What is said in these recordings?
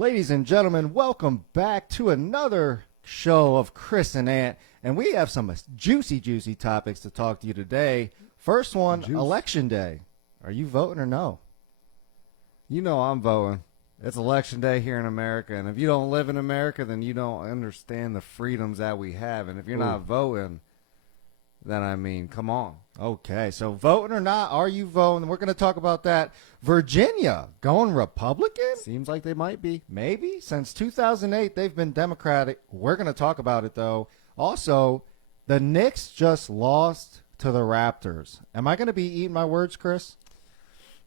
Ladies and gentlemen, welcome back to another show of Chris and Ant, and we have some juicy topics to talk to you today. First one, Election Day. Are you voting or no? You know I'm voting. It's Election Day here in America, and if you don't live in America, then you don't understand the freedoms that we have, and if you're not voting, then I mean, come on. Okay, so voting or not, are you voting? We're going to talk about that. Virginia going Republican? Seems like they might be. Maybe. Since 2008, they've been Democratic. We're going to talk about it, though. Also, the Knicks just lost to the Raptors. Am I going to be eating my words, Chris?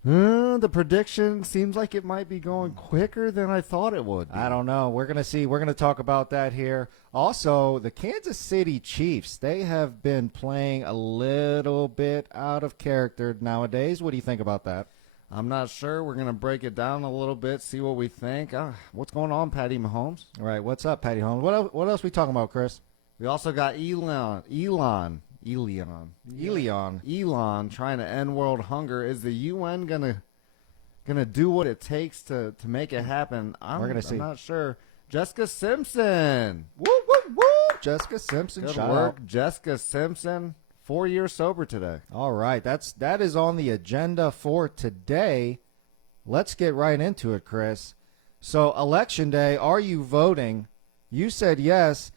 The prediction seems like it might be going quicker than I thought it would be. I don't know. We're going to see. We're going to talk about that here. Also, the Kansas City Chiefs, they have been playing a little bit out of character nowadays. What do you think about that? I'm not sure. We're going to break it down a little bit, see what we think. What's going on, Patty Mahomes? All right, what's up, Patty Mahomes? What else we talking about, Chris? We also got Elon trying to end world hunger. Is the UN gonna do what it takes to make it happen? We're gonna see. I'm not sure. Jessica Simpson. Woo woo woo! Jessica Simpson. Good shout work, out. Jessica Simpson. 4 years sober today. All right, that is on the agenda for today. Let's get right into it, Chris. So, Election Day, are you voting? You said yes.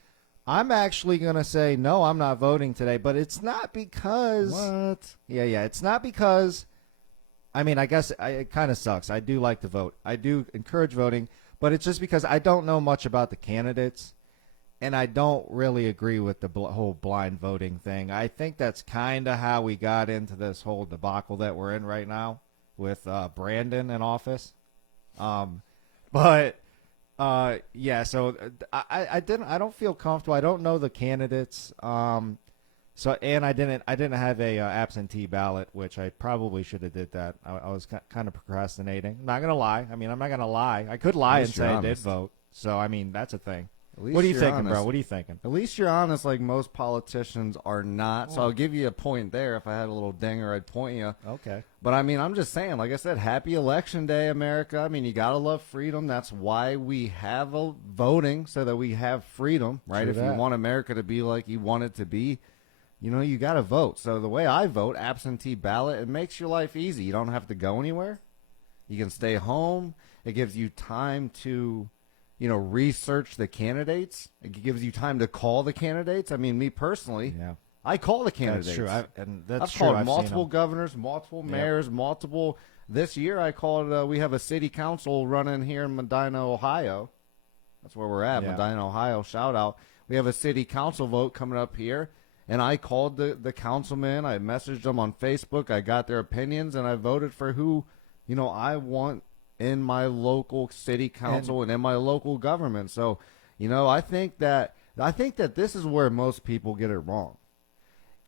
I'm actually going to say, no, I'm not voting today, but it's not because... What? Yeah, it's not because... I mean, I guess it kind of sucks. I do like to vote. I do encourage voting, but it's just because I don't know much about the candidates, and I don't really agree with the whole blind voting thing. I think that's kind of how we got into this whole debacle that we're in right now with Brandon in office. Yeah, so I don't feel comfortable. I don't know the candidates. And I didn't have a absentee ballot, which I probably should have did that. I was kind of procrastinating. I'm not gonna lie. I mean, I'm not gonna lie. I could lie and say I did vote. So I mean, that's a thing. What are you thinking, bro? What are you thinking? At least you're honest, like most politicians are not. So I'll give you a point there. If I had a little dinger, I'd point you. Okay. But I mean, I'm just saying, like I said, happy Election Day, America. I mean, you gotta love freedom. That's why we have voting, so that we have freedom, right? True if that. you want America to be like you want it to be, you know, you gotta vote. So the way I vote, absentee ballot, it makes your life easy. You don't have to go anywhere. You can stay home. It gives you time to, you know, research the candidates. It gives you time to call the candidates. I mean, me personally, I call the candidates. That's true. I've called multiple governors, multiple mayors, multiple. This year I called, we have a city council running here in Medina, Ohio. That's where we're at, Medina, Ohio. Shout out. We have a city council vote coming up here, and I called the councilman. I messaged them on Facebook. I got their opinions, and I voted for who, you know, I want in my local city council and in my local government. So, you know, I think that this is where most people get it wrong.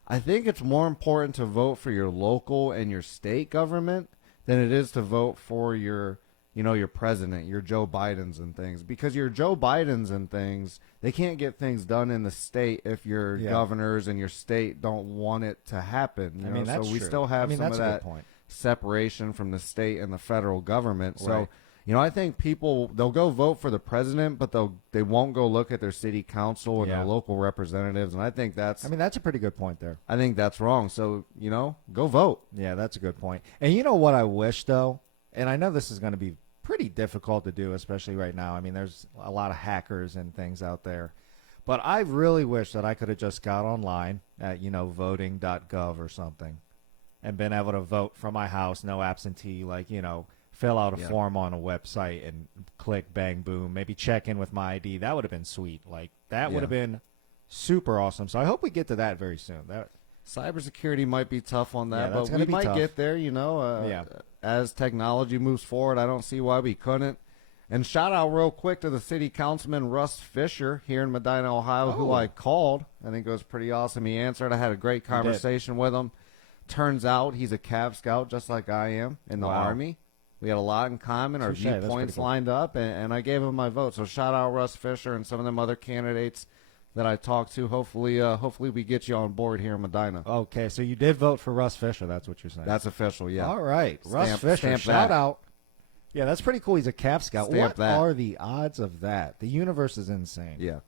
I think it's more important to vote for your local and your state government than it is to vote for your, you know, your president, your Joe Bidens and things. Because your Joe Bidens and things, they can't get things done in the state if your governors and your state don't want it to happen. You know? That's so we true. still have some that's of a that good point. Separation from the state and the federal government. So, Right. you know, I think people, they'll go vote for the president, but they won't go look at their city council and their local representatives. And I think that's a pretty good point there. I think that's wrong. So, you know, go vote. Yeah, that's a good point. And you know what I wish, though? And I know this is going to be pretty difficult to do, especially right now. I mean, there's a lot of hackers and things out there. But I really wish that I could have just got online at, you know, voting.gov or something and been able to vote from my house, no absentee, like, you know, fill out a form on a website and click, bang, boom, maybe check in with my ID. That would have been sweet. Like, that would have been super awesome. So I hope we get to that very soon. Cybersecurity might be tough on that, that's but we might get there, you know, as technology moves forward. I don't see why we couldn't. And shout out real quick to the city councilman, Russ Fisher, here in Medina, Ohio, who I called. I think it was pretty awesome. He answered. I had a great conversation with him. Turns out he's a Cav Scout just like I am in the Army. We had a lot in common. Our viewpoints lined up, and I gave him my vote. So shout out Russ Fisher and some of them other candidates that I talked to. Hopefully we get you on board here in Medina. Okay, so you did vote for Russ Fisher. That's what you're saying. That's official, yeah. All right, Russ Fisher, shout out. Yeah, that's pretty cool. He's a Cap Scout. Stamp What that. are the odds of that? The universe is insane. Yeah.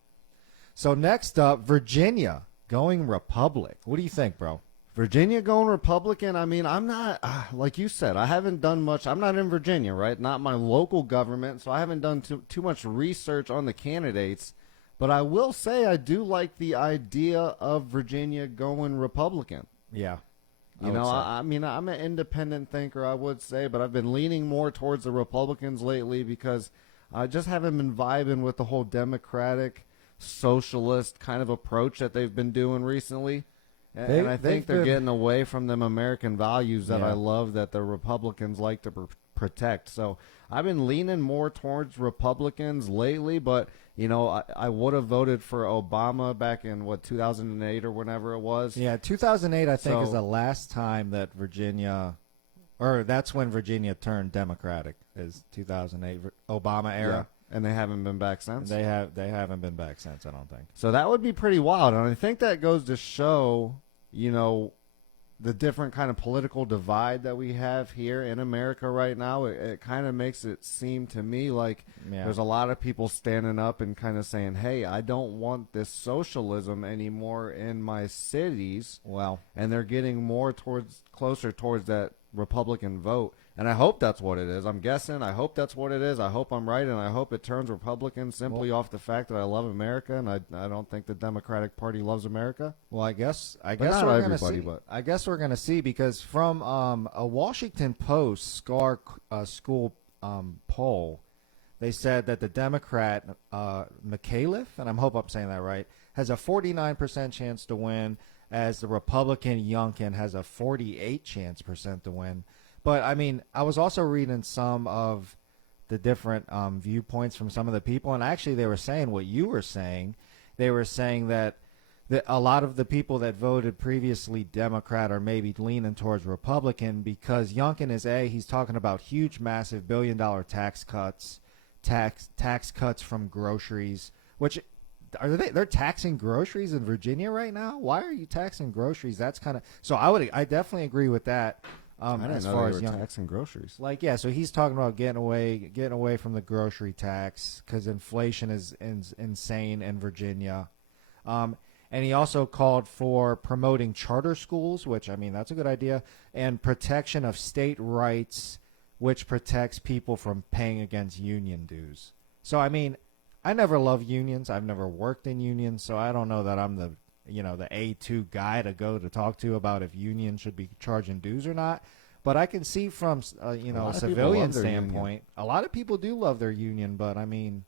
So next up, Virginia going Republic. What do you think, bro? Virginia going Republican. I mean, I'm not, like you said, I haven't done much. I'm not in Virginia, right? Not my local government, so I haven't done too much research on the candidates. But I will say I do like the idea of Virginia going Republican. Yeah. You know, I mean, I'm an independent thinker, I would say, but I've been leaning more towards the Republicans lately because I just haven't been vibing with the whole Democratic, socialist kind of approach that they've been doing recently. And I think they're getting away from them American values that I love that the Republicans like to protect. So I've been leaning more towards Republicans lately, but, you know, I would have voted for Obama back in, 2008 or whenever it was. Yeah, 2008, I think, is the last time that Virginia, or that's when Virginia turned Democratic, is 2008, Obama era. Yeah, and they haven't been back since? They haven't been back since, I don't think. So that would be pretty wild. And I think that goes to show, you know, the different kind of political divide that we have here in America right now. It kind of makes it seem to me like there's a lot of people standing up and kind of saying, hey, I don't want this socialism anymore in my cities. Well, and they're getting more closer towards that Republican vote. And I hope that's what it is. I'm guessing. I hope that's what it is. I hope I'm right, and I hope it turns Republican simply off the fact that I love America, and I don't think the Democratic Party loves America. Well, I guess not we're going to everybody, see. but- I guess we're going to see because from a Washington Post school poll, they said that the Democrat McAuliffe, and I hope I'm saying that right, has a 49% chance to win, as the Republican Youngkin has a 48% to win. But, I mean, I was also reading some of the different viewpoints from some of the people, and actually they were saying what you were saying. They were saying that a lot of the people that voted previously Democrat are maybe leaning towards Republican because Youngkin is he's talking about huge, massive billion-dollar tax cuts, tax cuts from groceries, which they're taxing groceries in Virginia right now? Why are you taxing groceries? That's kind of so I definitely agree with that. I didn't as know far they as were taxing groceries. Like, yeah, so he's talking about getting away from the grocery tax because inflation is insane in Virginia. And he also called for promoting charter schools, which, I mean, that's a good idea, and protection of state rights, which protects people from paying against union dues. So, I mean, I never loved unions. I've never worked in unions, so I don't know that I'm the A2 guy to go to talk to about if unions should be charging dues or not. But I can see from, a civilian standpoint, a lot of people do love their union, but I mean,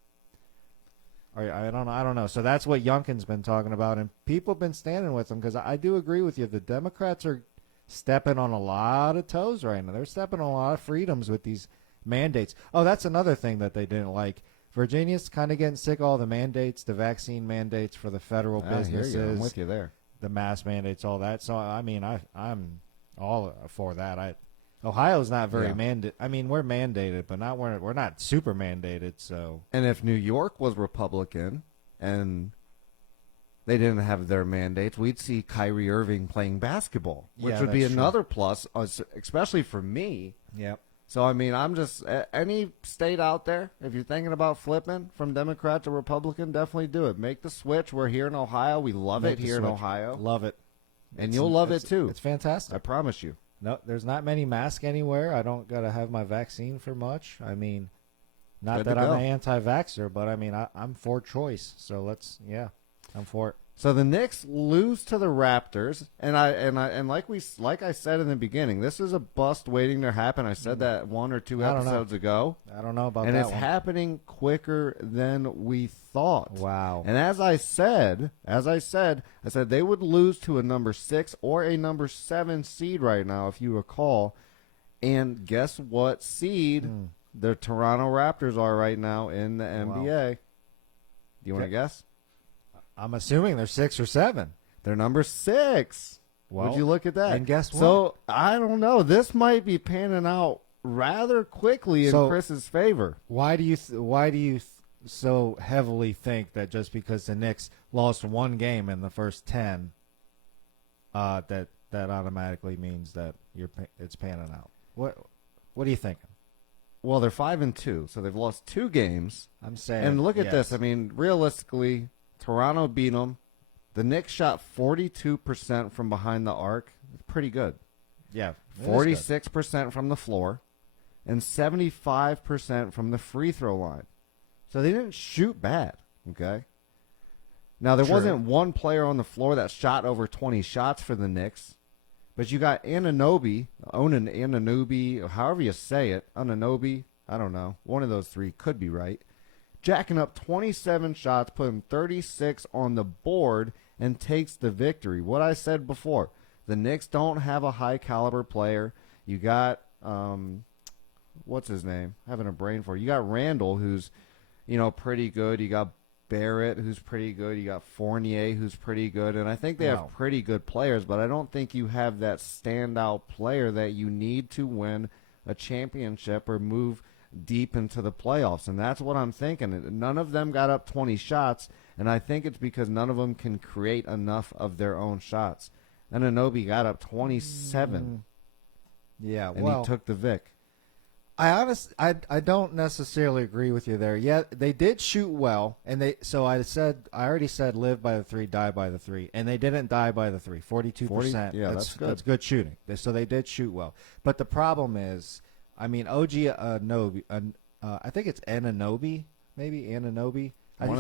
I don't know. So that's what Youngkin's been talking about, and people have been standing with him because I do agree with you. The Democrats are stepping on a lot of toes right now. They're stepping on a lot of freedoms with these mandates. Oh, that's another thing that they didn't like. Virginia's kind of getting sick of all the mandates, the vaccine mandates for the federal businesses. I'm with you there. The mask mandates, all that. So, I mean, I'm all for that. Ohio's not very mandated. I mean, we're mandated, but we're not super mandated. So, and if New York was Republican and they didn't have their mandates, we'd see Kyrie Irving playing basketball, which would be another plus, especially for me. Yep. So, I mean, I'm just any state out there, if you're thinking about flipping from Democrat to Republican, definitely do it. Make the switch. We're here in Ohio. We love it here in Ohio. Love it. And you'll love it, too. It's fantastic. I promise you. No, there's not many masks anywhere. I don't got to have my vaccine for much. I mean, not that I'm an anti-vaxxer, but I mean, I'm for choice. So I'm for it. So the Knicks lose to the Raptors, and like I said in the beginning, this is a bust waiting to happen. I said that 1 or 2 episodes ago. I don't know about and that. And it's happening quicker than we thought. Wow. And as I said they would lose to a number 6 or a number 7 seed right now, if you recall. And guess what seed the Toronto Raptors are right now in the NBA? Do you want to guess? I'm assuming they're 6 or 7. They're number 6. Well, would you look at that? And guess what? So, I don't know. This might be panning out rather quickly in Chris's favor. Why do you so heavily think that just because the Knicks lost one game in the first 10, that automatically means that it's panning out? What are you thinking? Well, they're 5-2, so they've lost 2 games. I'm saying. And look at yes. this. I mean, realistically, Toronto beat them. The Knicks shot 42% from behind the arc. It's pretty good. Yeah. 46% from the floor, and 75% from the free throw line. So they didn't shoot bad. Okay. Now there True. wasn't one player on the floor that shot over 20 shots for the Knicks. But you got Anunoby, or however you say it, Anunoby, I don't know. One of those 3 could be right. Jacking up 27 shots, putting 36 on the board, and takes the victory. What I said before, the Knicks don't have a high-caliber player. You got, what's his name? Having a brain for it. You got Randall, who's, pretty good. You got Barrett, who's pretty good. You got Fournier, who's pretty good. And I think they have pretty good players, but I don't think you have that standout player that you need to win a championship or move deep into the playoffs. And that's what I'm thinking. None of them got up 20 shots, and I think it's because none of them can create enough of their own shots. And Anunoby got up 27. Yeah, and he took the Vic. I don't necessarily agree with you there. Yeah, they did shoot well, and I already said live by the 3, die by the 3, and they didn't die by the 3. 42%. Yeah, that's good. That's good shooting. So they did shoot well. But the problem is, I mean, OG Anunoby, I think it's Anunoby, maybe Anunoby.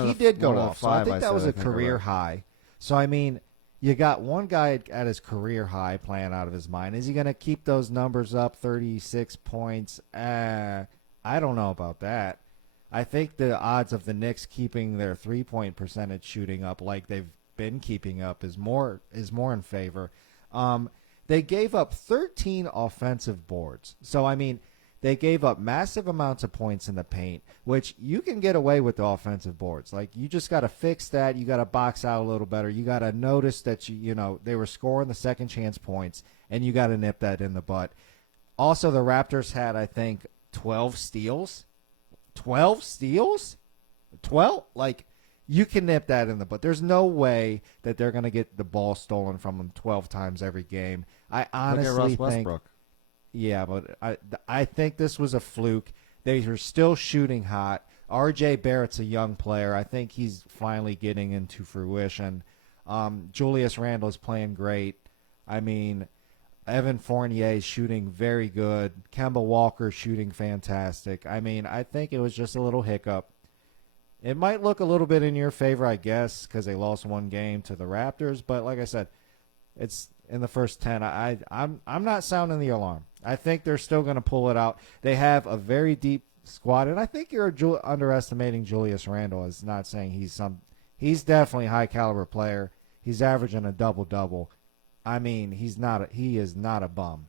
He did go off. So I think that was a career high. So I mean, you got one guy at his career high playing out of his mind. Is he going to keep those numbers up, 36 points? I don't know about that. I think the odds of the Knicks keeping their 3-point percentage shooting up like they've been keeping up is more in favor. They gave up 13 offensive boards. So, I mean, they gave up massive amounts of points in the paint, which you can get away with the offensive boards. Like, you just got to fix that. You got to box out a little better. You got to notice that, they were scoring the second chance points, and you got to nip that in the butt. Also, the Raptors had, I think, 12 steals. 12 steals? 12? Like, you can nip that in the butt. There's no way that they're going to get the ball stolen from them 12 times every game. I honestly Look at Russ think... Westbrook. Yeah, but I think this was a fluke. They were still shooting hot. R.J. Barrett's a young player. I think he's finally getting into fruition. Julius Randle is playing great. I mean, Evan Fournier is shooting very good. Kemba Walker shooting fantastic. I mean, I think it was just a little hiccup. It might look a little bit in your favor, I guess, because they lost one game to the Raptors. But like I said, it's in the first 10. I'm not sounding the alarm. I think they're still going to pull it out. They have a very deep squad, and I think you're underestimating Julius Randle. Is not saying he's definitely a high caliber player. He's averaging a double-double. I mean, he is not a bum.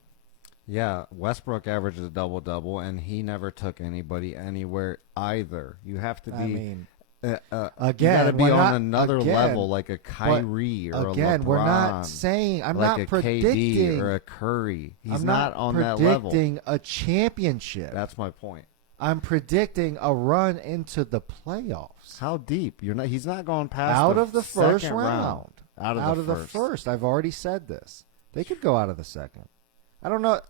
Yeah, Westbrook averages a double-double, and he never took anybody anywhere either. You have to be again, you got to be on another level, like a Kyrie or a LeBron. We're not saying I'm like not a predicting KD or a Curry. He's I'm not on that level. predicting a championship. That's my point. I'm predicting a run into the playoffs. How deep? He's not going past out the of the first second round. Out of the first. I've already said this. They could go out of the second. I don't know.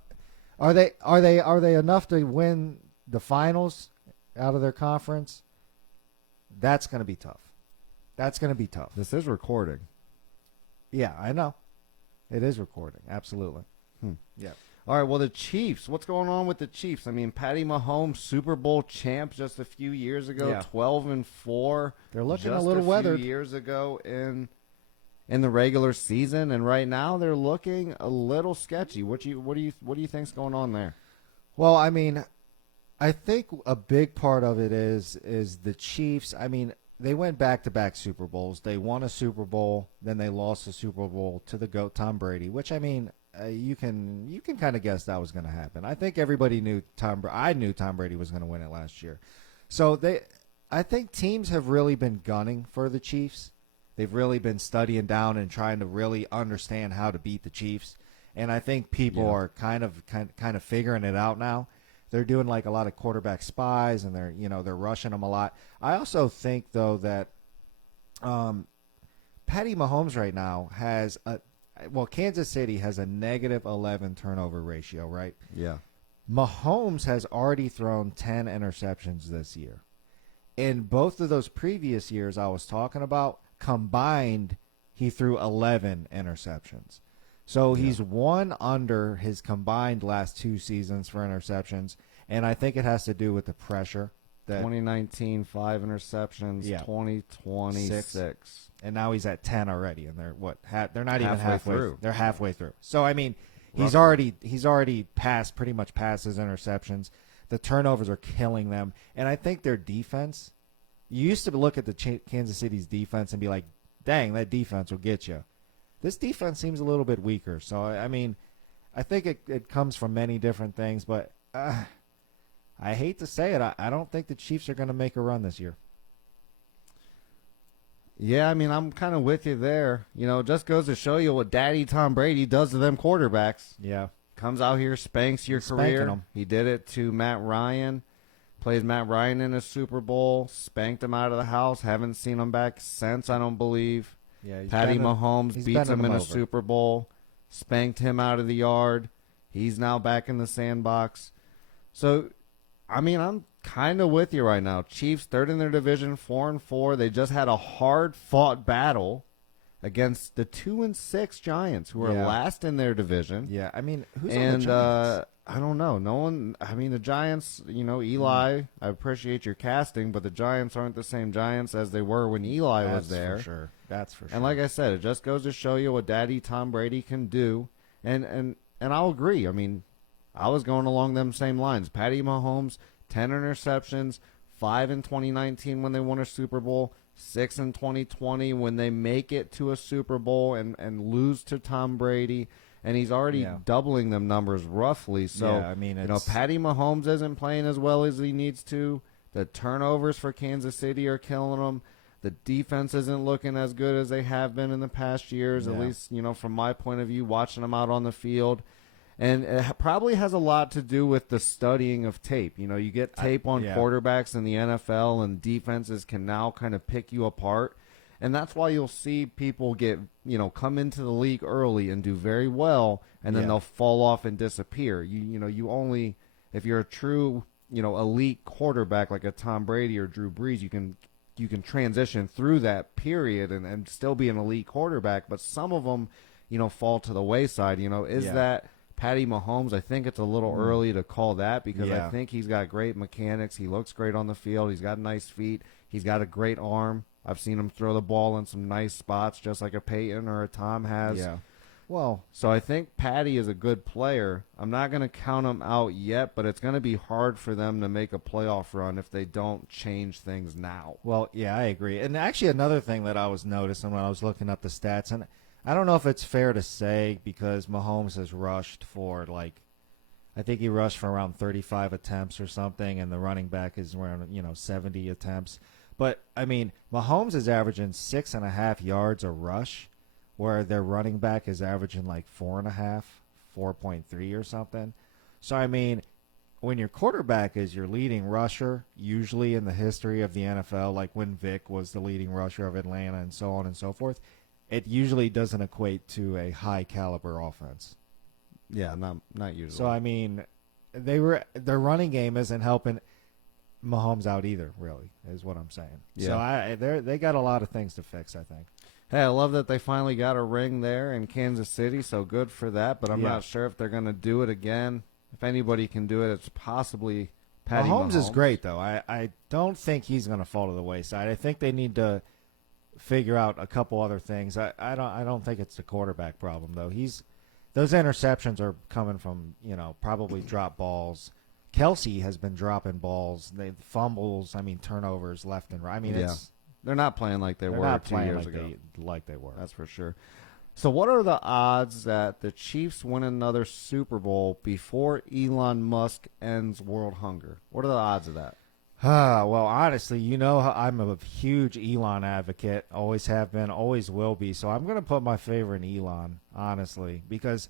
Are they enough to win the finals out of their conference? That's going to be tough. This is recording. Yeah, I know. It is recording. Absolutely. Yeah. All right, well, the Chiefs. What's going on with the Chiefs? I mean, Patty Mahomes, Super Bowl champ just a few years ago, 12-4. They're looking just a little weathered. Few years ago in the regular season, and right now they're looking a little sketchy. What do you think's going on there? Well, I mean, I think a big part of it is the Chiefs. I mean, they went back-to-back Super Bowls. They won a Super Bowl, then they lost the Super Bowl to the GOAT Tom Brady, which, I mean, you can kind of guess that was going to happen. I think everybody knew I knew Tom Brady was going to win it last year. So I think teams have really been gunning for the Chiefs. They've really been studying down and trying to really understand how to beat the Chiefs. And I think people are kind of figuring it out now. They're doing like a lot of quarterback spies, and they're rushing them a lot. I also think though that Patty Mahomes right now has Kansas City has a -11 turnover ratio, right? Yeah. Mahomes has already thrown 10 interceptions this year. In both of those previous years I was talking about, combined, he threw 11 interceptions. So he's one under his combined last 2 seasons for interceptions, and I think it has to do with the pressure. 2019, 5 interceptions. 2020, 6. And now he's at 10 already, and they're they're not even halfway through. They're halfway through. So I mean, he's Roughly. already pretty much passed his interceptions. The turnovers are killing them, and I think their defense. You used to look at the Kansas City's defense and be like, "Dang, that defense will get you." This defense seems a little bit weaker. So I mean, I think it comes from many different things, but I hate to say it, I don't think the Chiefs are going to make a run this year. Yeah, I mean, I'm kind of with you there. You know, it just goes to show you what Daddy Tom Brady does to them quarterbacks. Yeah. Comes out here, spanks your career. Them. He did it to Matt Ryan. Plays Matt Ryan in a Super Bowl. Spanked him out of the house. Haven't seen him back since, I don't believe. Yeah, Patty Mahomes beats him in a over. Super Bowl. Spanked him out of the yard. He's now back in the sandbox. So, I mean, I'm kind of with you right now. Chiefs, third in their division, 4-4. They just had a hard-fought battle against the 2-6 Giants, who are last in their division. Yeah, I mean, who's on the Giants? I don't know. No one. I mean, the Giants. You know, Eli. I appreciate your casting, but the Giants aren't the same Giants as they were when Eli was there. For sure. That's for sure. And like I said, it just goes to show you what Daddy Tom Brady can do. And I'll agree. I mean, I was going along them same lines. Patty Mahomes, 10 interceptions, 5 in 2019 when they won a Super Bowl, 6 in 2020 when they make it to a Super Bowl and lose to Tom Brady. And he's already doubling them numbers roughly. So, I mean, you know, Patty Mahomes isn't playing as well as he needs to. The turnovers for Kansas City are killing them. The defense isn't looking as good as they have been in the past years, at least, you know, from my point of view, watching them out on the field. And it probably has a lot to do with the studying of tape. You know, you get tape on quarterbacks in the NFL, and defenses can now kind of pick you apart. And that's why you'll see people get, you know, come into the league early and do very well, and then they'll fall off and disappear. You know, you only, if you're a true, you know, elite quarterback like a Tom Brady or Drew Brees, you can transition through that period and still be an elite quarterback. But some of them, you know, fall to the wayside. You know, is that Patty Mahomes? I think it's a little early to call that because I think he's got great mechanics. He looks great on the field. He's got nice feet. He's got a great arm. I've seen him throw the ball in some nice spots, just like a Peyton or a Tom has. Yeah. Well, so I think Patty is a good player. I'm not going to count him out yet, but it's going to be hard for them to make a playoff run if they don't change things now. Well, yeah, I agree. And actually another thing that I was noticing when I was looking up the stats, and I don't know if it's fair to say because Mahomes has rushed for I think he rushed for around 35 attempts or something, and the running back is around 70 attempts. But I mean, Mahomes is averaging 6.5 yards a rush, where their running back is averaging like 4.5, 4.3 or something. So I mean, when your quarterback is your leading rusher, usually in the history of the NFL, like when Vic was the leading rusher of Atlanta and so on and so forth, it usually doesn't equate to a high caliber offense. Yeah, not usually. So I mean, their running game isn't helping Mahomes out either. Really, is what I'm saying. Yeah. So they got a lot of things to fix, I think. Hey, I love that they finally got a ring there in Kansas City. So good for that. But I'm not sure if they're going to do it again. If anybody can do it, it's possibly Patty Mahomes. Is great though. I don't think he's going to fall to the wayside. I think they need to figure out a couple other things. I don't think it's the quarterback problem though. Those interceptions are coming from, probably drop balls. Kelsey has been dropping balls. They fumbles, turnovers left and right. They're not playing like they were 2 years ago. Like they were. That's for sure. So what are the odds that the Chiefs win another Super Bowl before Elon Musk ends world hunger? What are the odds of that? Well, honestly, I'm a huge Elon advocate. Always have been, always will be. So I'm going to put my favor in Elon, honestly, because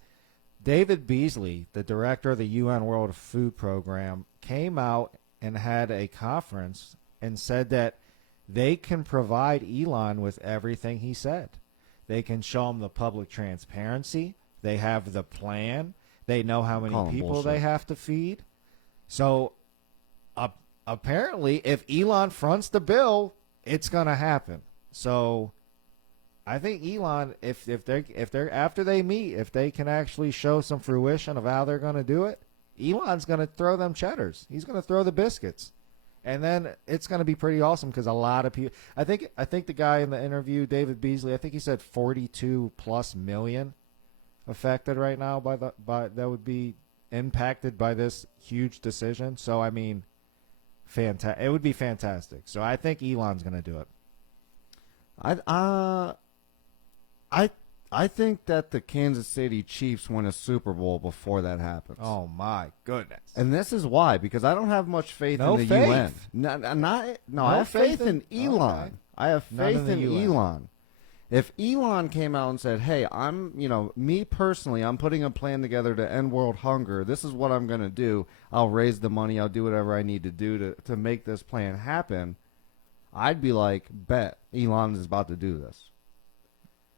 David Beasley, the director of the UN World Food Program, came out and had a conference and said that they can provide Elon with everything he said. They can show him the public transparency. They have the plan. They know how many people they have to feed. So apparently, if Elon fronts the bill, it's going to happen. So I think Elon, if they're after they meet, if they can actually show some fruition of how they're going to do it, Elon's going to throw them cheddars. He's going to throw the biscuits. And then it's going to be pretty awesome because a lot of people. I think the guy in the interview, David Beasley, I think he said 42+ million affected right now by that would be impacted by this huge decision. So I mean, it would be fantastic. So I think Elon's going to do it. I think that the Kansas City Chiefs win a Super Bowl before that happens. Oh my goodness! And this is why, because I don't have much faith in the UN. I have faith in Elon. Okay. I have faith in Elon. If Elon came out and said, "Hey, me personally, I'm putting a plan together to end world hunger. This is what I'm going to do. I'll raise the money. I'll do whatever I need to do to make this plan happen," I'd be like, "Bet Elon is about to do this."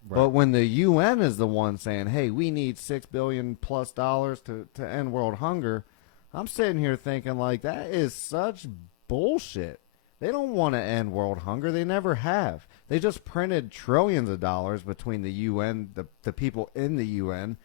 Right. But when the UN is the one saying, "Hey, we need $6 billion+ to end world hunger," I'm sitting here thinking like that is such bullshit. They don't want to end world hunger. They never have. They just printed trillions of dollars between the UN, the people in the UN.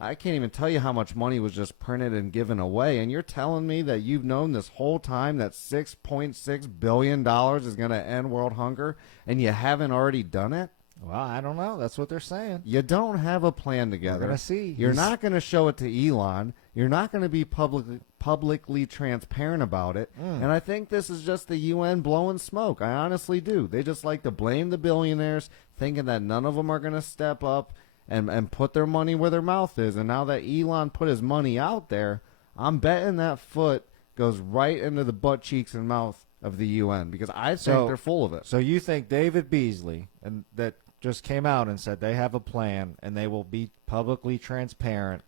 I can't even tell you how much money was just printed and given away. And you're telling me that you've known this whole time that $6.6 billion is going to end world hunger and you haven't already done it? Well, I don't know. That's what they're saying. You don't have a plan together. We're going to see. You're not going to show it to Elon. You're not going to be publicly transparent about it. And I think this is just the UN blowing smoke. I honestly do. They just like to blame the billionaires, thinking that none of them are going to step up and put their money where their mouth is. And now that Elon put his money out there, I'm betting that foot goes right into the butt cheeks and mouth of the UN because I think they're full of it. So you think David Beasley and that just came out and said they have a plan and they will be publicly transparent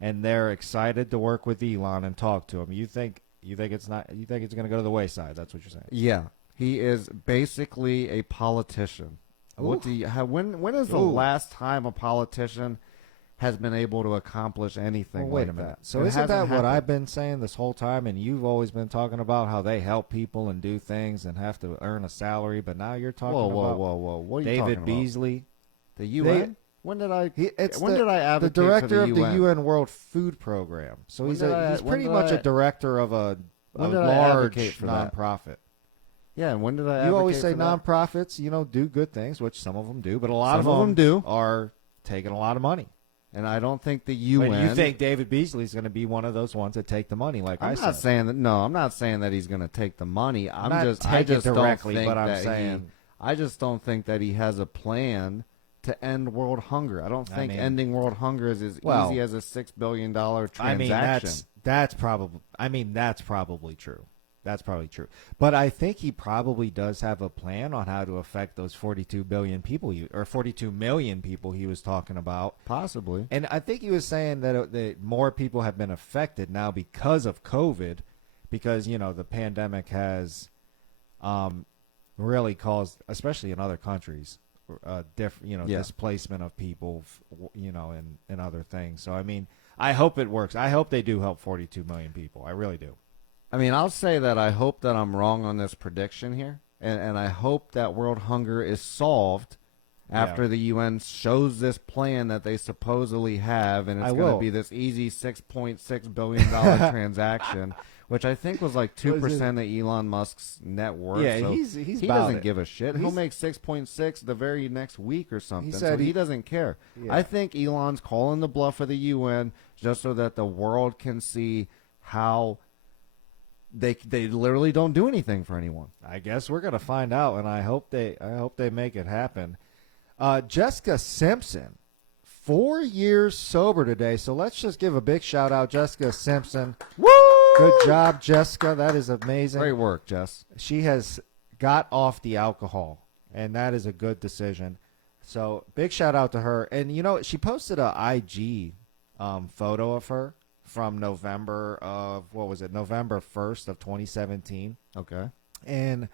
and they're excited to work with Elon and talk to him. You think it's going to go to the wayside? That's what you're saying. Yeah, he is basically a politician. When is the last time a politician has been able to accomplish anything? Well, wait like a minute. that? So isn't that what I've been saying this whole time? And you've always been talking about how they help people and do things and have to earn a salary. But now you're talking about What are you David talking Beasley, about? The UN. When did I advocate the director for the of the UN World Food Program? So he's pretty much a director of a large nonprofit. Yeah, and when did I? You always say nonprofits, do good things, which some of them do, but a lot of them do are taking a lot of money. And I don't think the UN. But you think David Beasley is going to be one of those ones that take the money? Like I said, I'm not saying that. No, I'm not saying that he's going to take the money. I just directly, don't think but I'm that saying I just don't think that he has a plan to end world hunger. I don't think ending world hunger is as easy as a $6 billion transaction. That's probably true. That's probably true. But I think he probably does have a plan on how to affect those 42 million people he was talking about. Possibly. And I think he was saying that more people have been affected now because of COVID, because, the pandemic has really caused, especially in other countries, displacement of people, and other things. So, I mean, I hope it works. I hope they do help 42 million people. I really do. I mean, I'll say that I hope that I'm wrong on this prediction here, and I hope that world hunger is solved after the UN shows this plan that they supposedly have, and it's going to be this easy $6.6 billion transaction, which I think was like 2% of Elon Musk's net worth. Yeah, so he doesn't give a shit. He'll make 6.6 the very next week or something. He doesn't care. Yeah. I think Elon's calling the bluff of the UN just so that the world can see how they literally don't do anything for anyone. I guess we're gonna find out, and I hope they make it happen. Jessica Simpson, 4 years sober today. So let's just give a big shout out, Jessica Simpson. Woo! Good job, Jessica. That is amazing. Great work, Jess. She has got off the alcohol, and that is a good decision. So big shout out to her. And she posted a IG photo of her from November 1st of 2017. Okay. And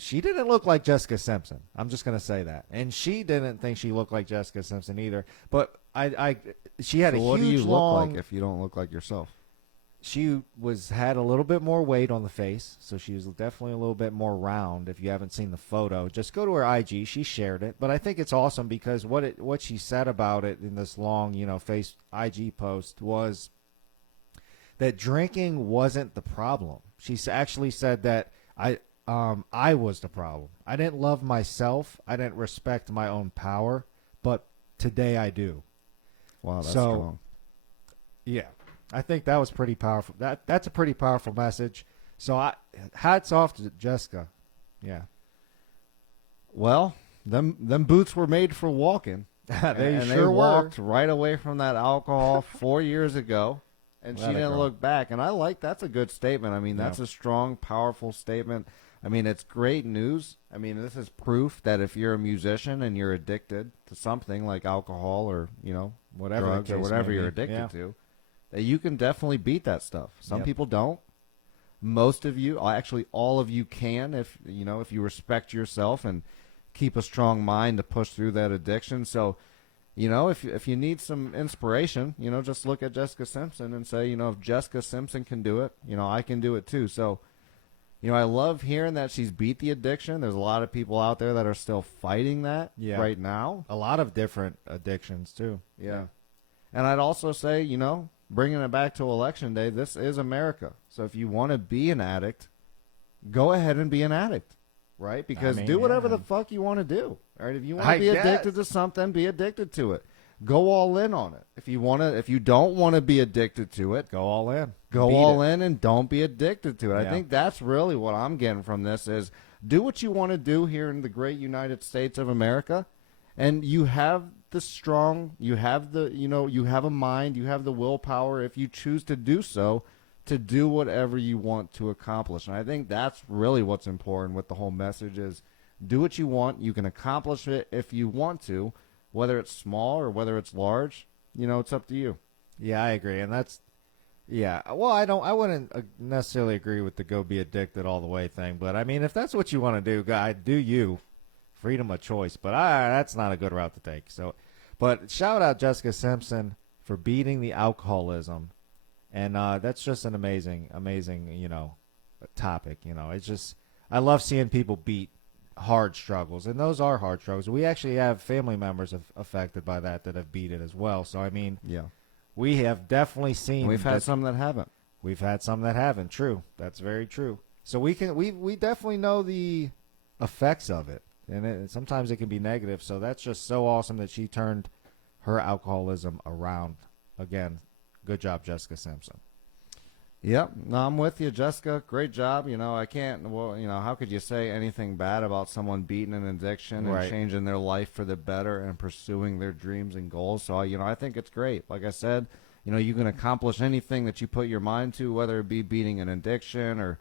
she didn't look like Jessica Simpson. I'm just going to say that. And she didn't think she looked like Jessica Simpson either. But she had So a what huge do you long. look like if you don't look like yourself? She had a little bit more weight on the face, so she was definitely a little bit more round. If you haven't seen the photo, just go to her IG. She shared it, but I think it's awesome because what she said about it in this long, face IG post was that drinking wasn't the problem. She actually said that I was the problem. I didn't love myself. I didn't respect my own power, but today I do. Wow, that's strong. Yeah. I think that was pretty powerful. That's a pretty powerful message. So hats off to Jessica. Yeah. Well, them boots were made for walking. They walked right away from that alcohol 4 years ago, and she didn't look back. And that's a good statement. I mean, that's a strong, powerful statement. I mean, it's great news. I mean, this is proof that if you're a musician and you're addicted to something like alcohol or, whatever drugs or whatever you're addicted to, that you can definitely beat that stuff. Some people don't. Most of you, actually all of you can if you respect yourself and keep a strong mind to push through that addiction. So, if you need some inspiration, just look at Jessica Simpson and say, if Jessica Simpson can do it, I can do it too. So, I love hearing that she's beat the addiction. There's a lot of people out there that are still fighting that right now. A lot of different addictions too. Yeah. And I'd also say, bringing it back to Election Day, this is America. So if you want to be an addict, go ahead and be an addict, right? Because do whatever the fuck you want to do. All right? If you want to be addicted to something, be addicted to it. Go all in on it. If you don't want to be addicted to it, go all in. Go all in and don't be addicted to it. Yeah. I think that's really what I'm getting from this is do what you want to do here in the great United States of America, and you have the strong, you have the, you have a mind, you have the willpower, if you choose to do so, to do whatever you want to accomplish. And I think that's really what's important with the whole message is do what you want. You can accomplish it if you want to, whether it's small or whether it's large, it's up to you. Yeah, I agree. And well, I wouldn't necessarily agree with the go be addicted all the way thing. But I mean, if that's what you want to do, do you. Freedom of choice, but that's not a good route to take. So, but shout out Jessica Simpson for beating the alcoholism, and that's just an amazing topic. It's just I love seeing people beat hard struggles, and those are hard struggles. We actually have family members affected by that have beat it as well. So I mean, we have definitely seen. And we've had some that haven't. We've had some that haven't. True, that's very true. So we definitely know the effects of it. And sometimes it can be negative, so that's just so awesome that she turned her alcoholism around. Again, good job, Jessica Simpson. Yep, no, I'm with you, Jessica. Great job. I can't, how could you say anything bad about someone beating an addiction and changing their life for the better and pursuing their dreams and goals? So, I think it's great. Like I said, you can accomplish anything that you put your mind to, whether it be beating an addiction or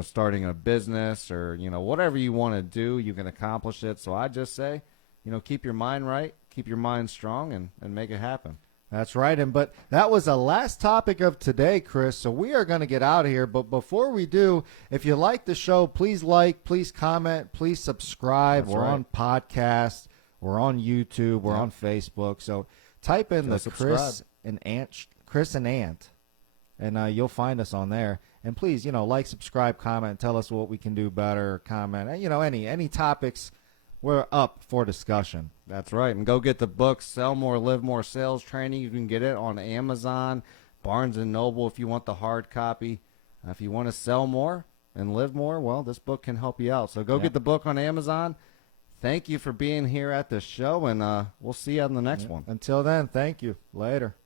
starting a business or, whatever you want to do, you can accomplish it. So I just say, keep your mind right, keep your mind strong, and make it happen. That's right. But that was the last topic of today, Chris. So we are going to get out of here. But before we do, if you like the show, please please comment, please subscribe. We're on podcast. We're on YouTube. We're on Facebook. So type in Chris and Ant, and you'll find us on there. And please, like, subscribe, comment, tell us what we can do better, comment. Any topics, we're up for discussion. That's right. And go get the book, Sell More, Live More Sales Training. You can get it on Amazon, Barnes & Noble if you want the hard copy. If you want to sell more and live more, well, this book can help you out. So go get the book on Amazon. Thank you for being here at the show, and we'll see you on the next one. Until then, thank you. Later.